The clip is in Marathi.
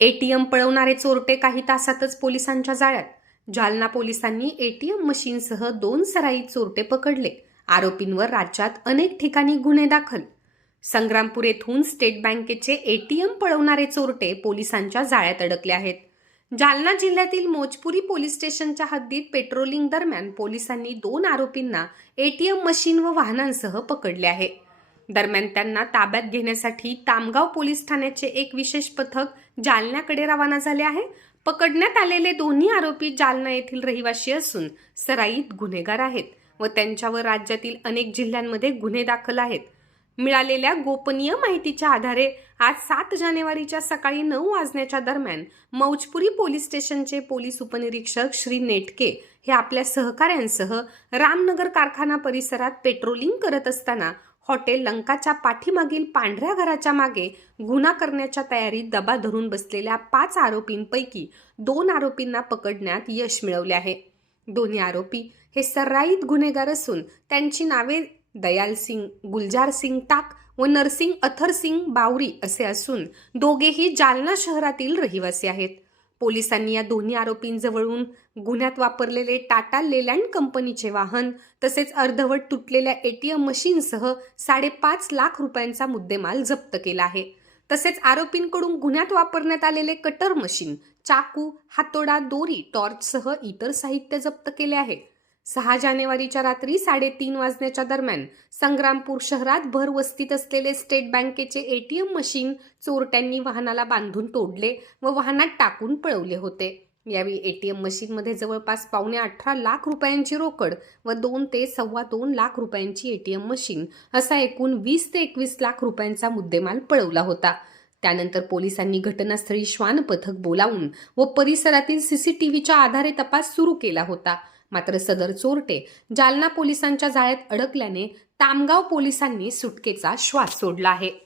एटीएम पळवणारे चोरटे काही तासातच पोलिसांच्या जाळ्यात. जालना पोलिसांनी एटीएम मशीनसह दोन सराईत चोरटे पकडले. आरोपींवर राज्यात अनेक ठिकाणी गुन्हे दाखल. संग्रामपूर येथून स्टेट बँकेचे एटीएम पळवणारे चोरटे पोलिसांच्या जाळ्यात अडकले आहेत. जालना जिल्ह्यातील मोजपुरी पोलीस स्टेशनच्या हद्दीत पेट्रोलिंग दरम्यान पोलिसांनी दोन आरोपींना एटीएम मशीन व वाहनांसह पकडले आहे. दरम्यान त्यांना ताब्यात घेण्यासाठी तामगाव पोलीस ठाण्याचे एक विशेष पथक जालन्याकडे रवाना झाले आहे. पकडण्यात आलेले दोन्ही आरोपी जालना येथील रहिवासी असून सराईत गुन्हेगार आहेत व त्यांच्यावर राज्यातील अनेक जिल्ह्यांमध्ये गुन्हे दाखल आहेत. मिळालेल्या गोपनीय माहितीच्या आधारे आज सात जानेवारीच्या सकाळी नऊ वाजण्याच्या दरम्यान मौजपुरी पोलीस स्टेशनचे पोलीस उपनिरीक्षक श्री नेटके हे आपल्या सहकाऱ्यांसह रामनगर कारखाना परिसरात पेट्रोलिंग करत असताना हॉटेल लंकाच्या पाठीमागील पांढऱ्या घराच्या मागे गुन्हा करण्याच्या तयारीत दबा धरून बसलेल्या पाच आरोपींपैकी दोन आरोपींना पकडण्यात यश मिळवले आहे. दोन्ही आरोपी हे सर्राईत गुन्हेगार असून त्यांची नावे दयाल सिंग गुलजार सिंग टाक व नरसिंग अथर सिंग बावरी असे असून दोघेही जालना शहरातील रहिवासी आहेत. पोलिसांनी या दोन्ही आरोपींजवळून गुन्ह्यात वापरलेले टाटा लेलँड कंपनीचे वाहन तसेच अर्धवट तुटलेल्या एटीएम मशीनसह साडेपाच लाख रुपयांचा मुद्देमाल जप्त केला आहे. तसेच आरोपींकडून गुन्ह्यात वापरण्यात आलेले कटर मशीन चाकू हातोडा दोरी टॉर्चसह इतर साहित्य जप्त केले आहे. सहा जानेवारीच्या रात्री साडेतीन वाजण्याच्या दरम्यान संग्रामपूर शहरात भर वस्तीत असलेले स्टेट बँकेचे एटीएम मशीन चोरट्यांनी वाहनाला बांधून तोडले व वाहनात टाकून पळवले होते. यावेळी एटीएम मशीनमध्ये जवळपास पावणे अठरा लाख रुपयांची रोकड व दोन ते सव्वा दोन लाख रुपयांची एटीएम मशीन असा एकूण वीस ते एकवीस लाख रुपयांचा मुद्देमाल पळवला होता. त्यानंतर पोलिसांनी घटनास्थळी श्वान पथक बोलावून व परिसरातील सीसीटीव्हीच्या आधारे तपास सुरू केला होता. मात्र सदर चोरटे जालना पोलिसांच्या जाळ्यात अडकल्याने तामगाव पोलिसांनी सुटकेचा श्वास सोडला आहे.